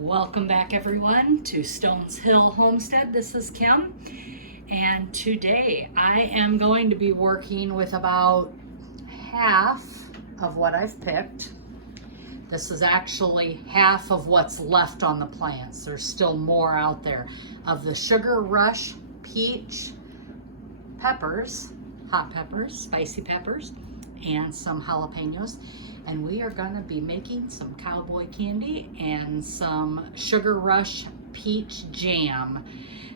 Welcome back everyone to Stones Hill Homestead. This is Kim, and today I am going to be working with about half of what I've picked. This is actually half of what's left on the plants. There's still more out there of the Sugar Rush Peach peppers, hot peppers, spicy peppers, and some jalapenos. And we are going to be making some Cowboy candy and some Sugar Rush peach jam.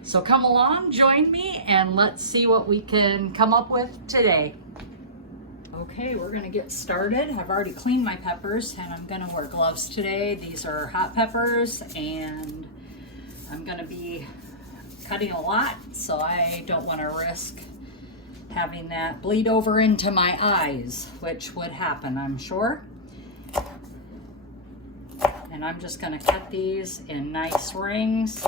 So come along, join me, and let's see what we can come up with today. Okay, we're going to get started. I've already cleaned my peppers and I'm going to wear gloves today. These are hot peppers and I'm going to be cutting a lot, so I don't want to risk having that bleed over into my eyes, which would happen, I'm sure. And I'm just going to cut these in nice rings.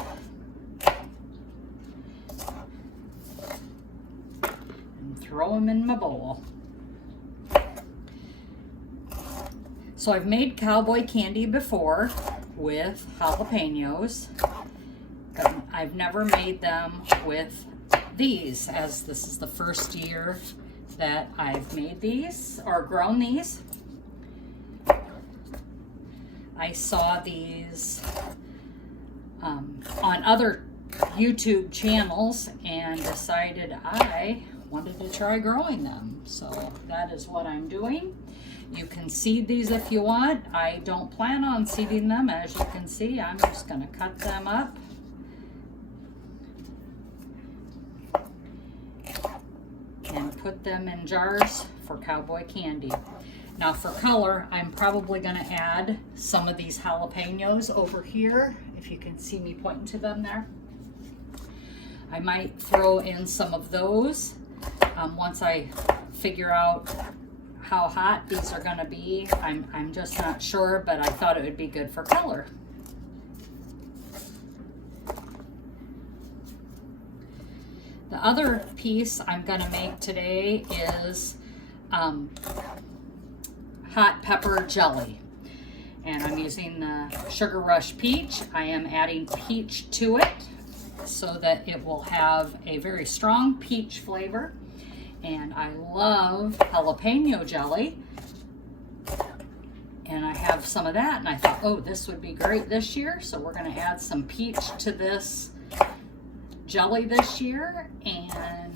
And throw them in my bowl. So I've made Cowboy candy before with jalapenos, but I've never made them with these, as this is the first year that I've made these or grown these. I saw these on other YouTube channels and decided I wanted to try growing them. So that is what I'm doing. You can seed these if you want. I don't plan on seeding them. As you can see, I'm just going to cut them up. And put them in jars for Cowboy candy. Now for color, I'm probably going to add some of these jalapenos over here, if you can see me pointing to them there. I might throw in some of those once I figure out how hot these are going to be. I'm just not sure, but I thought it would be good for color. The other piece I'm going to make today is hot pepper jelly. And I'm using the Sugar Rush Peach. I am adding peach to it so that it will have a very strong peach flavor. And I love jalapeno jelly. And I have some of that, and I thought, oh, this would be great this year. So we're going to add some peach to this jelly this year and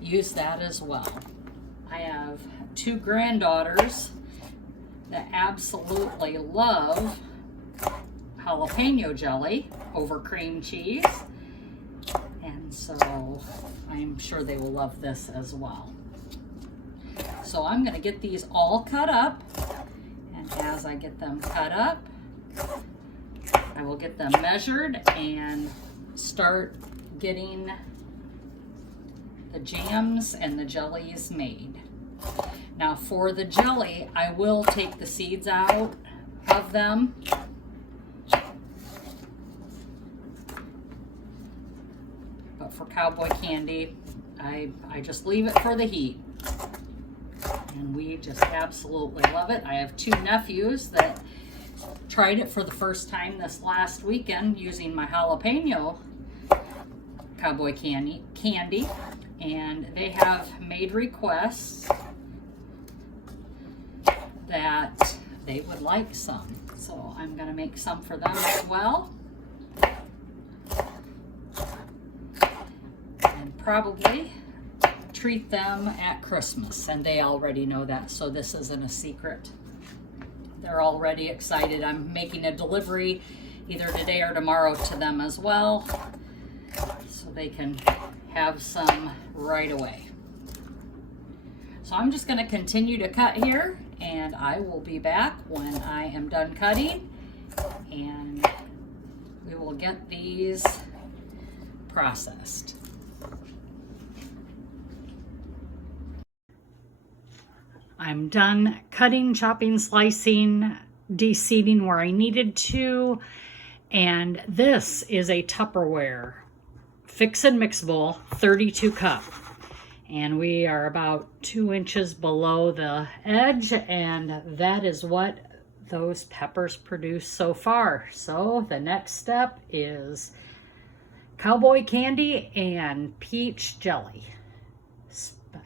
use that as well. I have two granddaughters that absolutely love jalapeno jelly over cream cheese, and so I'm sure they will love this as well. So I'm going to get these all cut up, and as I get them cut up, I will get them measured and start getting the jams and the jellies made. Now for the jelly, I will take the seeds out of them. But for Cowboy candy, I just leave it for the heat. And we just absolutely love it. I have two nephews that tried it for the first time this last weekend using my jalapeno Cowboy candy, and they have made requests that they would like some. So I'm going to make some for them as well. And probably treat them at Christmas, and they already know that, so this isn't a secret. They're already excited. I'm making a delivery either today or tomorrow to them as well, so they can have some right away. So I'm just going to continue to cut here, and I will be back when I am done cutting, and we will get these processed. I'm done cutting, chopping, slicing, de-seeding where I needed to, and this is a Tupperware Fix and Mix Bowl 32 cup. And we are about 2 inches below the edge, and that is what those peppers produce so far. So the next step is Cowboy candy and peach jelly.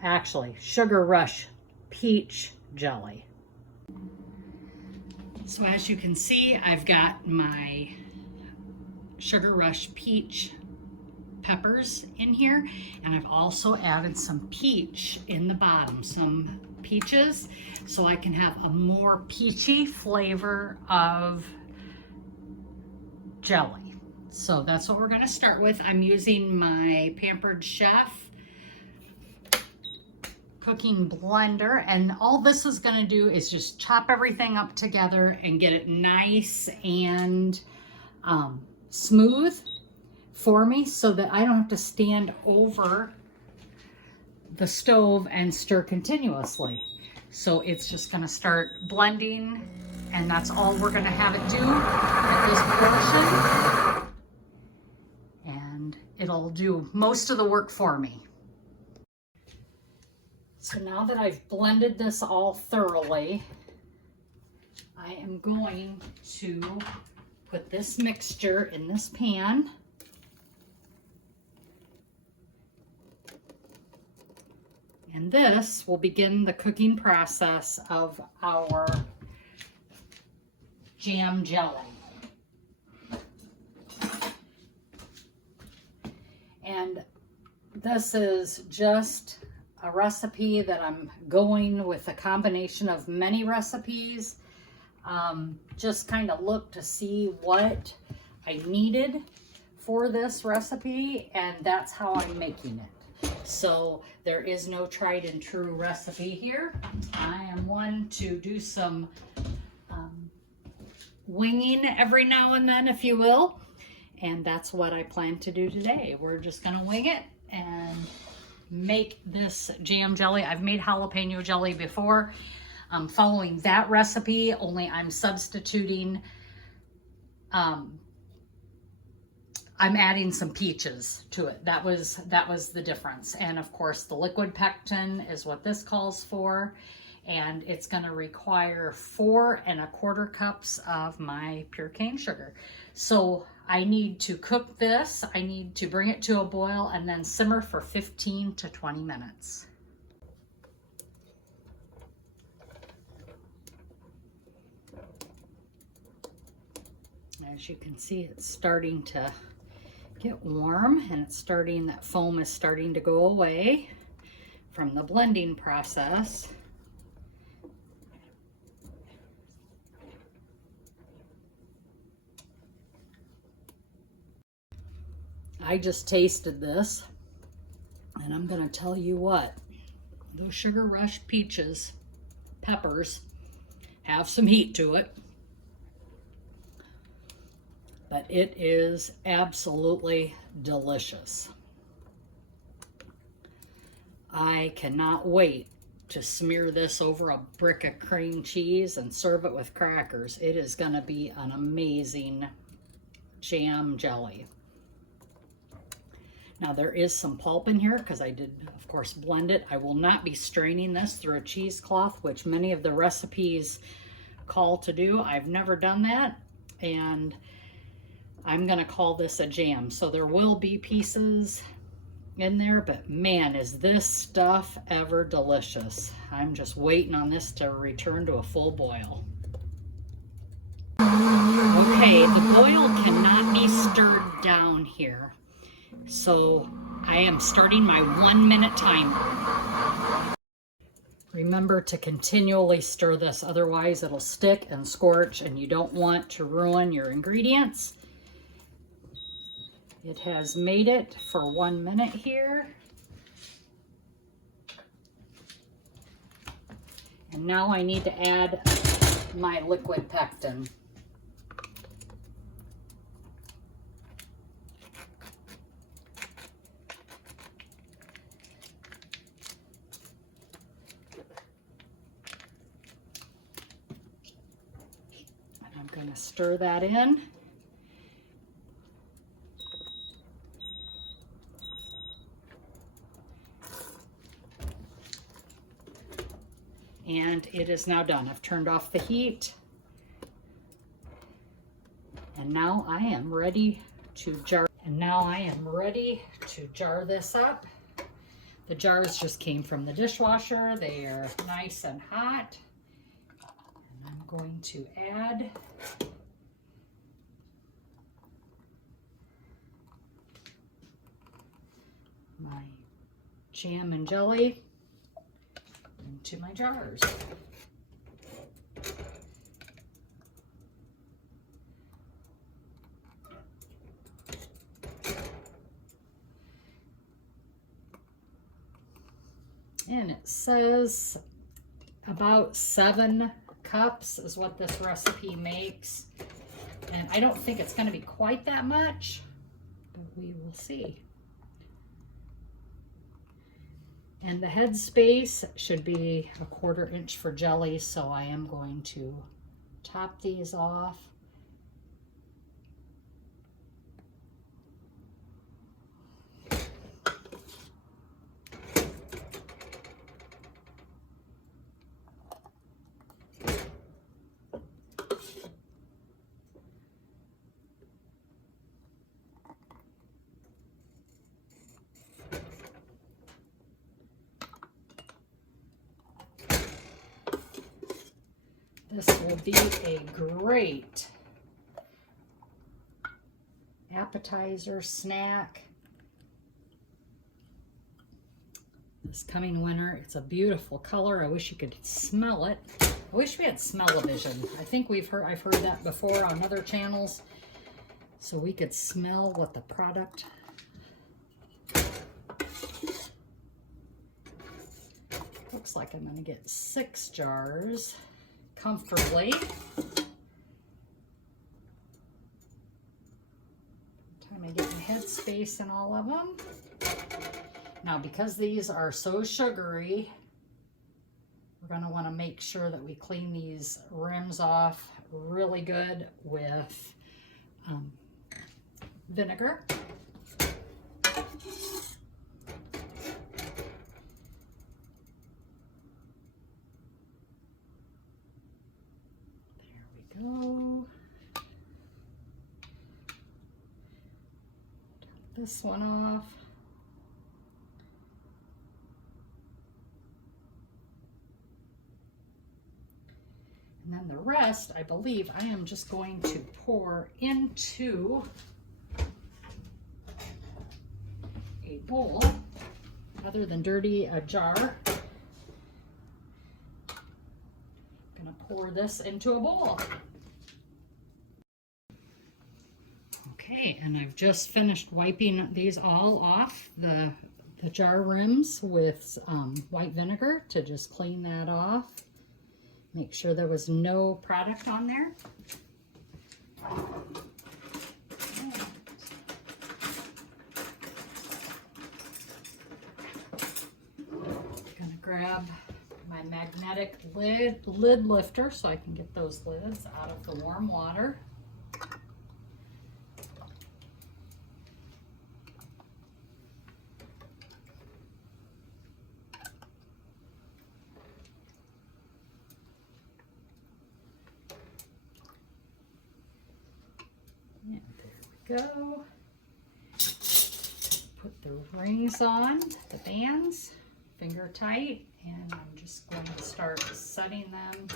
Actually, Sugar Rush peach jelly. So as you can see, I've got my Sugar Rush peach peppers in here, and I've also added some peach in the bottom, some peaches, so I can have a more peachy flavor of jelly. So that's what we're going to start with. I'm using my Pampered Chef cooking blender, and all this is going to do is just chop everything up together and get it nice and smooth for me, so that I don't have to stand over the stove and stir continuously. So it's just going to start blending, and that's all we're going to have it do at this portion, and it'll do most of the work for me. So now that I've blended this all thoroughly, I am going to put this mixture in this pan. And this will begin the cooking process of our jam jelly. And this is just a recipe that I'm going with a combination of many recipes. Just kind of look to see what I needed for this recipe, and that's how I'm making it. So there is no tried and true recipe here. I am one to do some winging every now and then, if you will. And that's what I plan to do today. We're just gonna wing it and make this jam jelly. I've made jalapeno jelly before. I'm following that recipe, only I'm substituting, I'm adding some peaches to it. That was the difference. And of course the liquid pectin is what this calls for. And it's gonna require 4 1/4 cups of my pure cane sugar. So I need to cook this. I need to bring it to a boil and then simmer for 15 to 20 minutes. As you can see, it's starting to get warm, and it's starting, that foam is starting to go away from the blending process. I just tasted this, and I'm gonna tell you what, those Sugar Rush peaches, peppers, have some heat to it. But it is absolutely delicious. I cannot wait to smear this over a brick of cream cheese and serve it with crackers. It is going to be an amazing jam jelly. Now there is some pulp in here because I did, of course, blend it. I will not be straining this through a cheesecloth, which many of the recipes call to do. I've never done that, and I'm gonna call this a jam. So there will be pieces in there, but man, is this stuff ever delicious. I'm just waiting on this to return to a full boil. Okay, the boil cannot be stirred down here. So I am starting my 1-minute timer. Remember to continually stir this, otherwise it'll stick and scorch, and you don't want to ruin your ingredients. It has made it for 1 minute here. And now I need to add my liquid pectin. And I'm going to stir that in. And it is now done. I've turned off the heat, And now I am ready to jar. And now I am ready to jar this up. The jars just came from the dishwasher. They are nice and hot. And I'm going to add my jam and jelly into my jars. And it says about 7 cups is what this recipe makes. And I don't think it's going to be quite that much, but we will see. And the head space should be 1/4 inch for jelly, so I am going to top these off. This will be a great appetizer snack this coming winter. It's a beautiful color. I wish you could smell it. I wish we had smell-o-vision. I think I've heard that before on other channels, so we could smell what the product. Looks like I'm going to get 6 jars comfortably. Time I get my head space in all of them. Now, because these are so sugary, we're going to want to make sure that we clean these rims off really good with vinegar. Go. Top this one off. And then the rest, I believe, I am just going to pour into a bowl, other than dirty a jar. I'm going to pour this into a bowl. Okay, and I've just finished wiping these all off the jar rims with white vinegar to just clean that off. Make sure there was no product on there. I'm gonna grab my magnetic lid lifter so I can get those lids out of the warm water. And there we go. Put the rings on, the bands, finger tight, and I'm just going to start setting them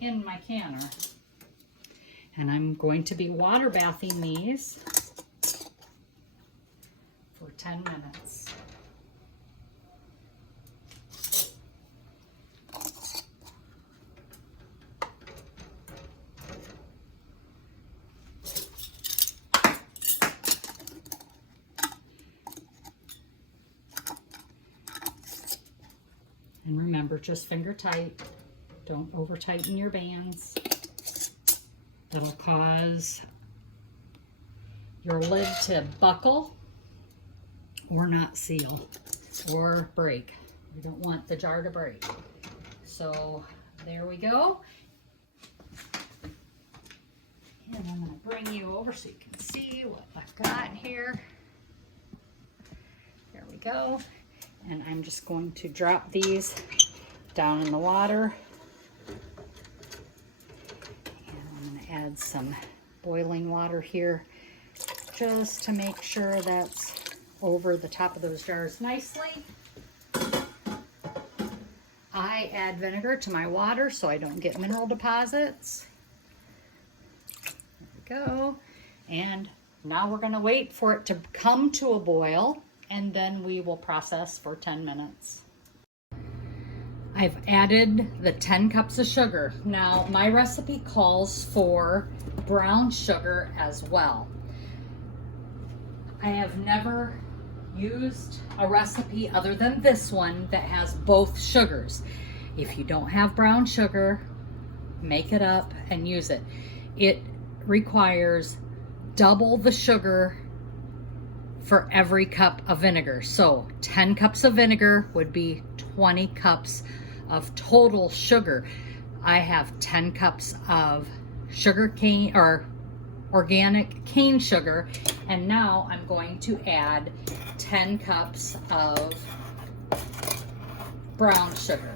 in my canner. And I'm going to be water bathing these for 10 minutes. And remember, just finger tight. Don't over tighten your bands. That'll cause your lid to buckle or not seal or break. We don't want the jar to break. So there we go. And I'm going to bring you over so you can see what I've got here. There we go. And I'm just going to drop these down in the water. And I'm going to add some boiling water here just to make sure that's over the top of those jars nicely. I add vinegar to my water so I don't get mineral deposits. There we go. And now we're going to wait for it to come to a boil, and then we will process for 10 minutes. I've added the 10 cups of sugar. Now, my recipe calls for brown sugar as well. I have never used a recipe other than this one that has both sugars. If you don't have brown sugar, make it up and use it. It requires double the sugar for every cup of vinegar. So 10 cups of vinegar would be 20 cups of total sugar. I have 10 cups of sugar cane or organic cane sugar, and now I'm going to add 10 cups of brown sugar.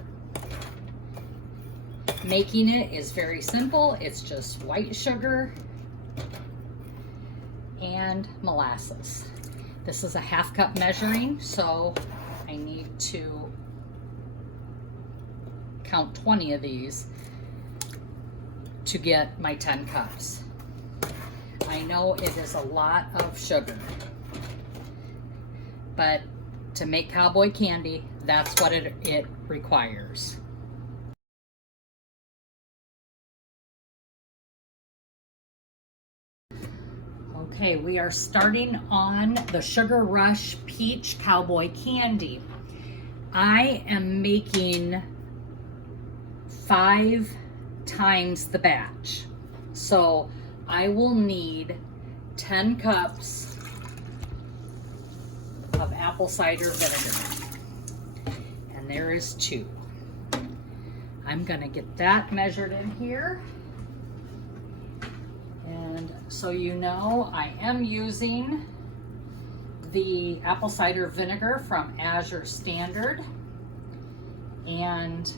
Making it is very simple. It's just white sugar and molasses. This is a half cup measuring, so I need to count 20 of these to get my 10 cups. I know it is a lot of sugar, but to make cowboy candy, that's what it requires. Okay, we are starting on the Sugar Rush Peach Cowboy Candy. I am making 5 times the batch. So I will need 10 cups of apple cider vinegar. And there is 2. I'm gonna get that measured in here. And so you know, I am using the apple cider vinegar from Azure Standard. And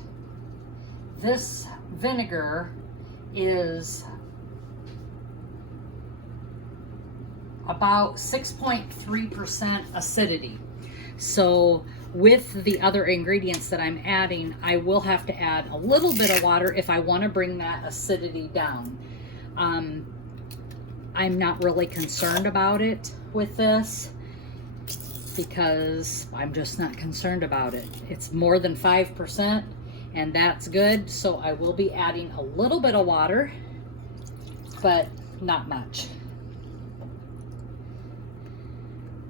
this vinegar is about 6.3% acidity. So with the other ingredients that I'm adding, I will have to add a little bit of water if I want to bring that acidity down. I'm not really concerned about it with this because I'm just not concerned about it. It's more than 5%, and that's good. So I will be adding a little bit of water, but not much.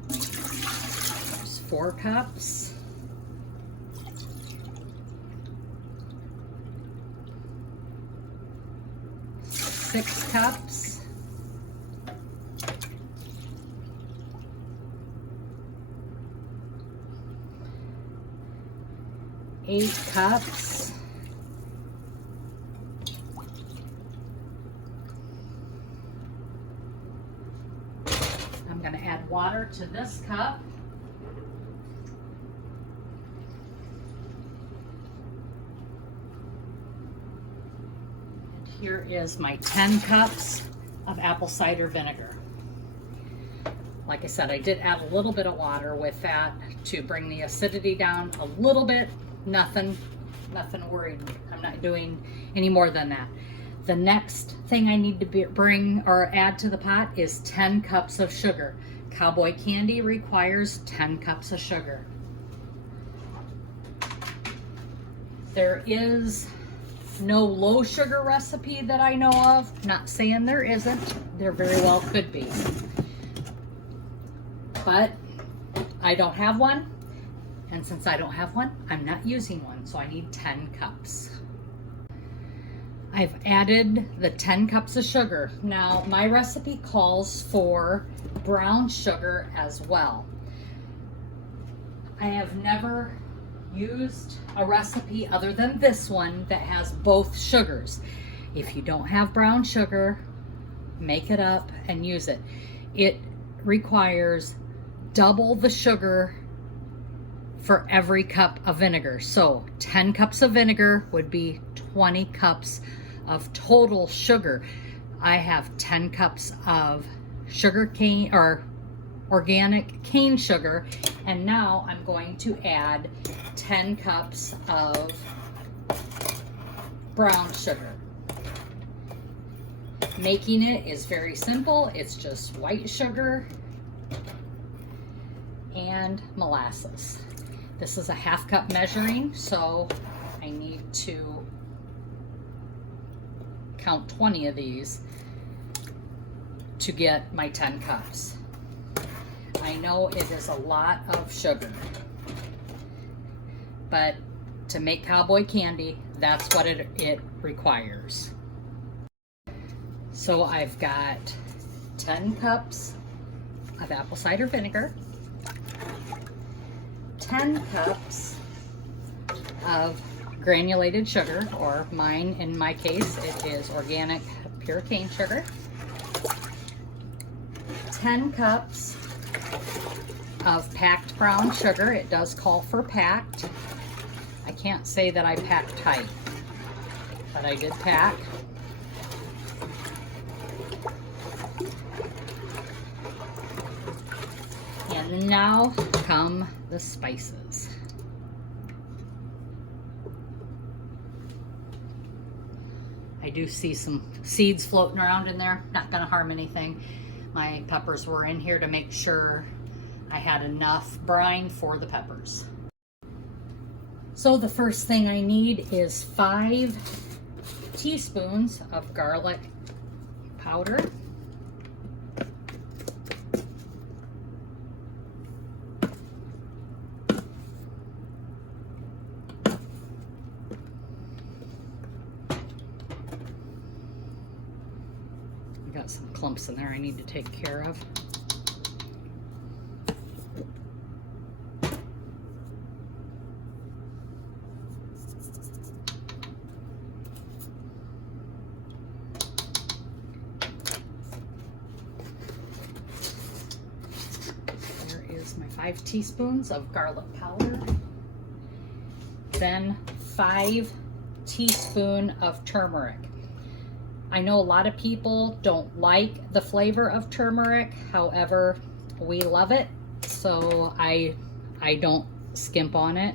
There's 4 cups. Six cups. 8 cups. I'm going to add water to this cup. And here is my 10 cups of apple cider vinegar. Like I said, I did add a little bit of water with that to bring the acidity down a little bit. Nothing worried. I'm not doing any more than that. The next thing I need to bring or add to the pot is 10 cups of sugar. Cowboy candy requires 10 cups of sugar. There is no low sugar recipe that I know of. Not saying there isn't. There very well could be. But I don't have one. And since I don't have one, I'm not using one, so I need 10 cups. I've added the 10 cups of sugar. Now, my recipe calls for brown sugar as well. I have never used a recipe other than this one that has both sugars. If you don't have brown sugar, make it up and use it. It requires double the sugar for every cup of vinegar. So 10 cups of vinegar would be 20 cups of total sugar. I have 10 cups of sugar cane or organic cane sugar, and now I'm going to add 10 cups of brown sugar. Making it is very simple. It's just white sugar and molasses. This is a half cup measuring, so I need to count 20 of these to get my 10 cups. I know it is a lot of sugar, but to make Cowboy candy, that's what it requires. So I've got 10 cups of apple cider vinegar, 10 cups of granulated sugar, or mine, in my case, it is organic pure cane sugar, 10 cups of packed brown sugar. It does call for packed. I can't say that I packed tight, but I did pack. And now come the spices. I do see some seeds floating around in there. Not gonna harm anything. My peppers were in here to make sure I had enough brine for the peppers. So the first thing I need is 5 teaspoons of garlic powder. I got some clumps in there I need to take care of. There is my 5 teaspoons of garlic powder. Then 5 teaspoons of turmeric. I know a lot of people don't like the flavor of turmeric, however, we love it, so I don't skimp on it.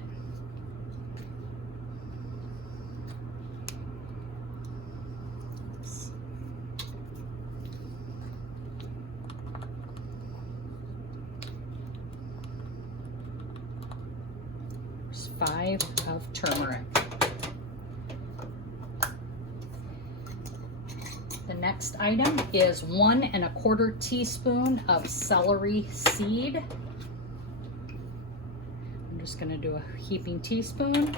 There's 5 of turmeric. The next item is 1 1/4 teaspoon of celery seed. I'm just going to do a heaping teaspoon.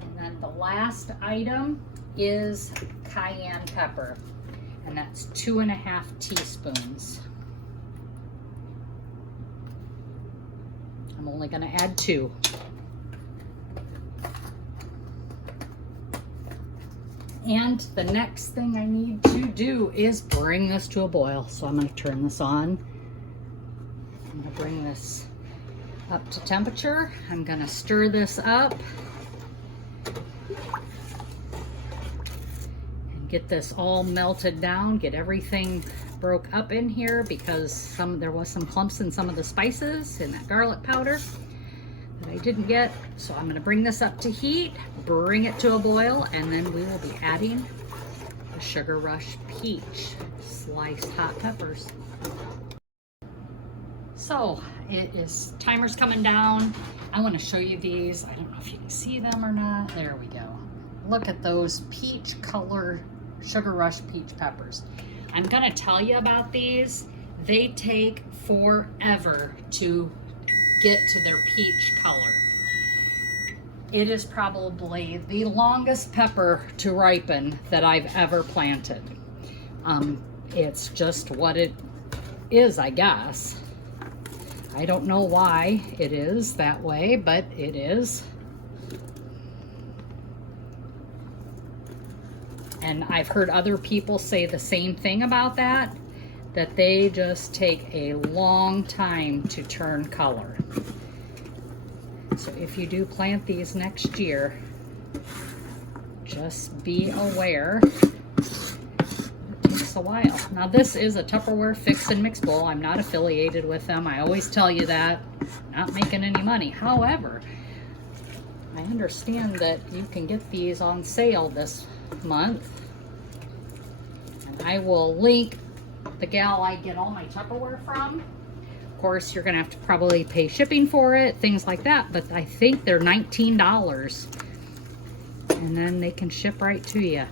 And then the last item is cayenne pepper, and that's 2 1/2 teaspoons. I'm only going to add 2. And the next thing I need to do is bring this to a boil. So I'm going to turn this on. I'm going to bring this up to temperature. I'm going to stir this up and get this all melted down. Get everything broke up in here, because there was some clumps in some of the spices in that garlic powder that I didn't get. So I'm going to bring this up to heat, bring it to a boil, and then we will be adding the Sugar Rush peach sliced hot peppers. So it is, timer's coming down. I want to show you these. I don't know if you can see them or not. There we go. Look at those peach color Sugar Rush peach peppers. I'm going to tell you about these. They take forever to get to their peach color. It is probably the longest pepper to ripen that I've ever planted. It's just what it is, I guess. I don't know why it is that way, but it is. And I've heard other people say the same thing about that they just take a long time to turn color. So if you do plant these next year, just be aware it takes a while. Now this is a Tupperware Fix and Mix bowl. I'm not affiliated with them. I always tell you that. Not making any money. However, I understand that you can get these on sale this month. And I will link the gal I get all my Tupperware from. Of course, you're gonna have to probably pay shipping for it, things like that, but I think they're $19. And then they can ship right to you.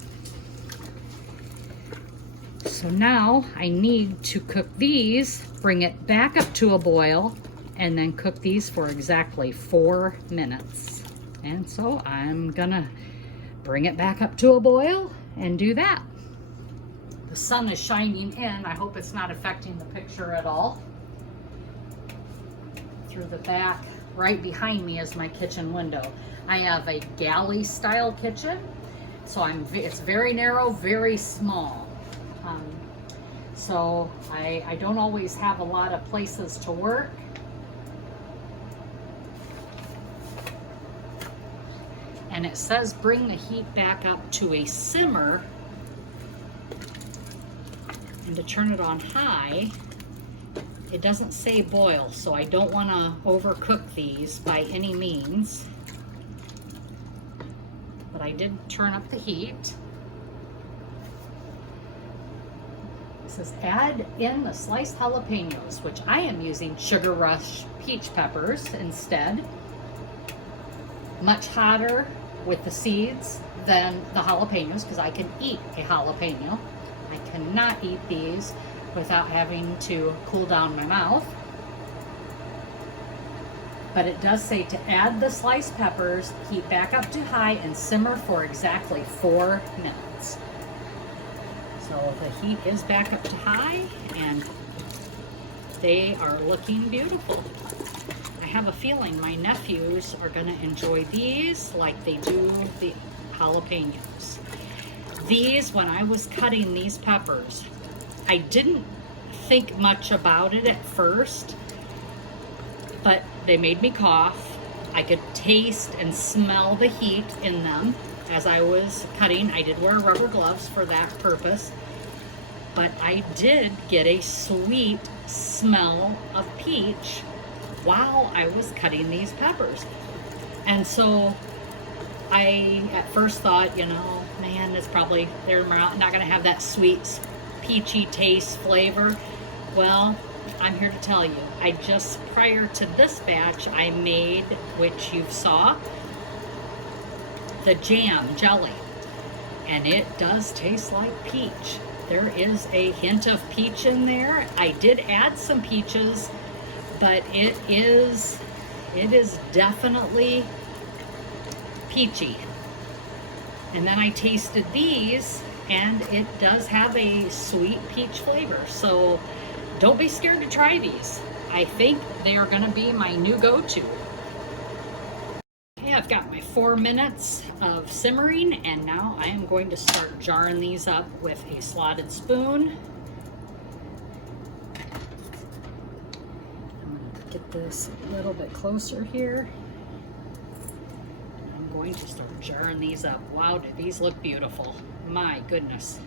So now I need to cook these, bring it back up to a boil, and then cook these for exactly 4 minutes. And so I'm gonna bring it back up to a boil and do that. The sun is shining in. I hope it's not affecting the picture at all. Through the back, right behind me is my kitchen window. I have a galley style kitchen, so it's very narrow, very small. So I don't always have a lot of places to work. And it says bring the heat back up to a simmer, and to turn it on high. It doesn't say boil, so I don't want to overcook these by any means. But I did turn up the heat. It says add in the sliced jalapenos, which I am using Sugar Rush peach peppers instead. Much hotter with the seeds than the jalapenos, because I can eat a jalapeno. I cannot eat these without having to cool down my mouth. But it does say to add the sliced peppers, heat back up to high, and simmer for exactly 4 minutes. So the heat is back up to high, and they are looking beautiful. I have a feeling my nephews are gonna enjoy these like they do the jalapenos. These, when I was cutting these peppers, I didn't think much about it at first, but they made me cough. I could taste and smell the heat in them as I was cutting. I did wear rubber gloves for that purpose, but I did get a sweet smell of peach while I was cutting these peppers. And so I at first thought, you know, man, it's probably, they're not gonna have that sweet, peachy taste flavor. Well, I'm here to tell you, I just, prior to this batch, I made, which you saw, the jam jelly. And it does taste like peach. There is a hint of peach in there. I did add some peaches, but it is definitely peachy. And then I tasted these, and it does have a sweet peach flavor. So don't be scared to try these. I think they are gonna be my new go-to. Okay, I've got my 4 minutes of simmering, and now I am going to start jarring these up with a slotted spoon. I'm gonna get this a little bit closer here. I'm going to start jarring these up. Wow, do these look beautiful. My goodness.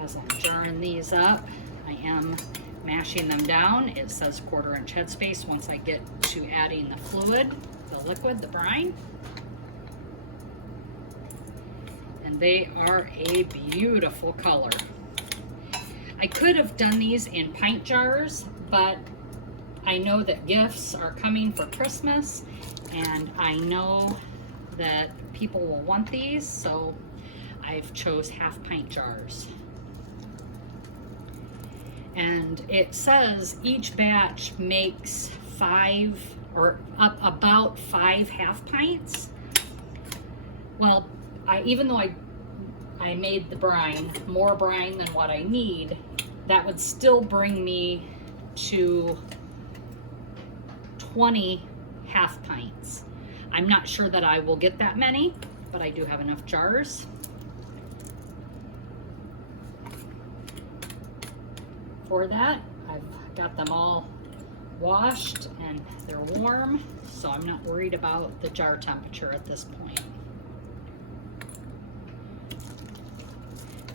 As I'm jarring these up, I am mashing them down. It says 1/4 inch headspace once I get to adding the fluid, the liquid, the brine. And they are a beautiful color. I could have done these in pint jars, but I know that gifts are coming for Christmas, and I know that people will want these, so I've chose 1/2 pint jars. And it says each batch makes 5 or about 5 1/2 pints. Well, even though I made the brine, more brine than what I need, that would still bring me to 20 1/2 pints. I'm not sure that I will get that many, but I do have enough jars. For that, I've got them all washed and they're warm, so I'm not worried about the jar temperature at this point.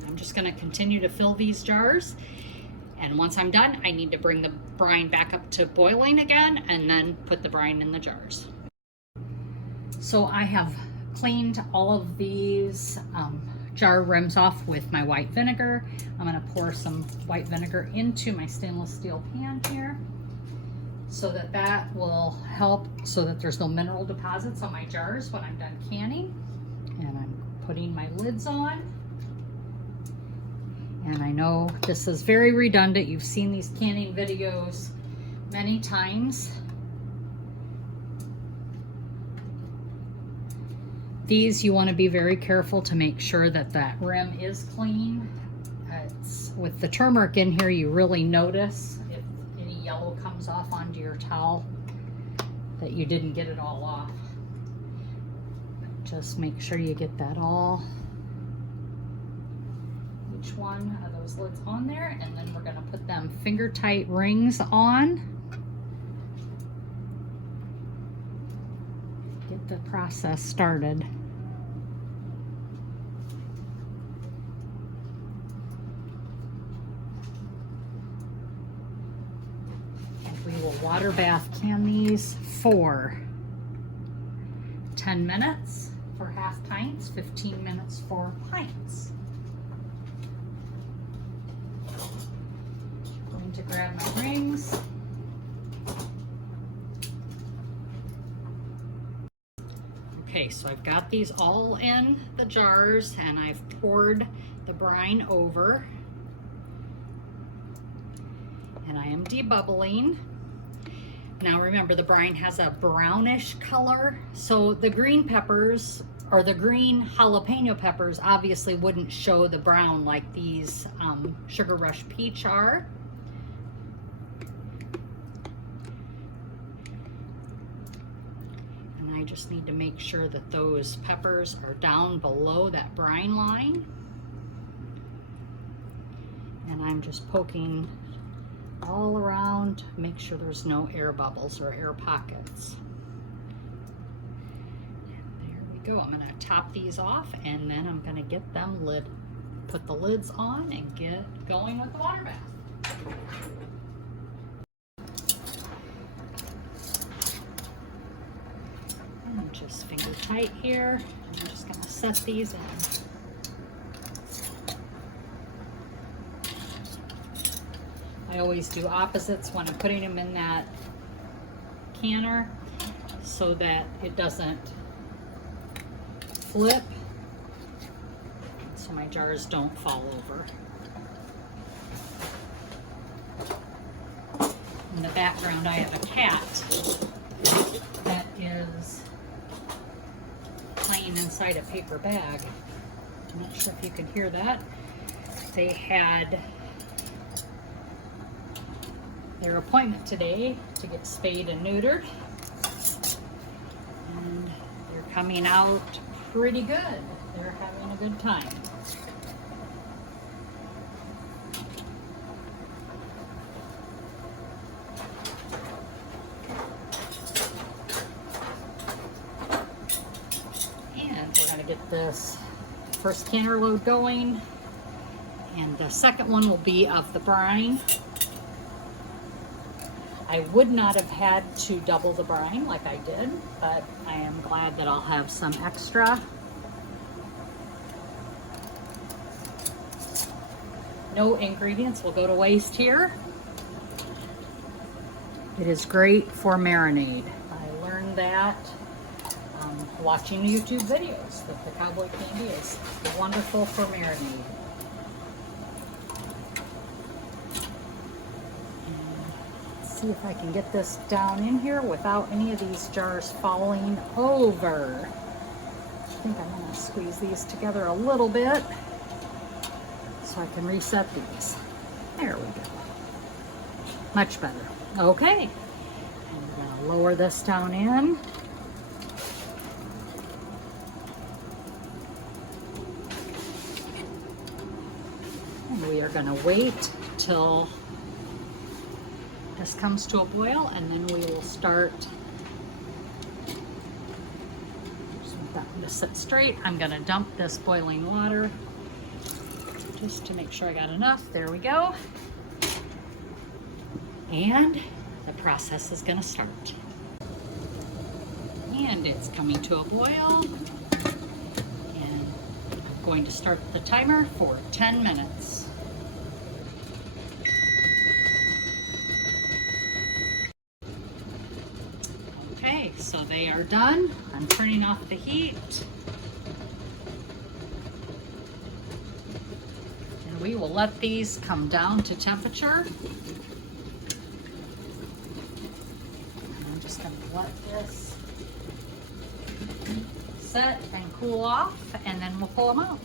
I'm just going to continue to fill these jars, and once I'm done, I need to bring the brine back up to boiling again and then put the brine in the jars. So I have cleaned all of these jar rims off with my white vinegar. I'm going to pour some white vinegar into my stainless steel pan here so that that will help so that there's no mineral deposits on my jars when I'm done canning. And I'm putting my lids on. And I know this is very redundant. You've seen these canning videos many times. These you want to be very careful to make sure that that rim is clean. With the turmeric in here, you really notice if any yellow comes off onto your towel that you didn't get it all off. Just make sure you get that all, each one of those lids on there, and then we're going to put them finger tight rings on. Get the process started. We will water bath can these for 10 minutes for half pints, 15 minutes for pints. I'm going to grab my rings. Okay, so I've got these all in the jars and I've poured the brine over. And I am debubbling. Now remember, the brine has a brownish color, so the green peppers or the green jalapeno peppers obviously wouldn't show the brown like these Sugar Rush Peach are. And I just need to make sure that those peppers are down below that brine line. And I'm just poking all around, make sure there's no air bubbles or air pockets. And there we go. I'm going to top these off, and then I'm going to get them put the lids on and get going with the water bath. And just finger tight here. I'm just going to set these in. I always do opposites when I'm putting them in that canner so that it doesn't flip, so my jars don't fall over. In the background I have a cat that is playing inside a paper bag. I'm not sure if you can hear that. They had their appointment today to get spayed and neutered, and they're coming out pretty good. They're having a good time. And we're going to get this first canner load going, and the second one will be of the brine. I would not have had to double the brine like I did, but I am glad that I'll have some extra. No ingredients will go to waste here. It is great for marinade. I learned that watching YouTube videos, that the Cowboy candy is wonderful for marinade. See if I can get this down in here without any of these jars falling over. I think I'm going to squeeze these together a little bit so I can reset these. There we go. Much better. Okay. And we're going to lower this down in. And we are going to wait till this comes to a boil, and then we will start. Just want that one to sit straight. I'm gonna dump this boiling water just to make sure I got enough. There we go. And the process is gonna start. And it's coming to a boil. And I'm going to start the timer for 10 minutes. Okay, so they are done. I'm turning off the heat. And we will let these come down to temperature. And I'm just going to let this set and cool off, and then we'll pull them out.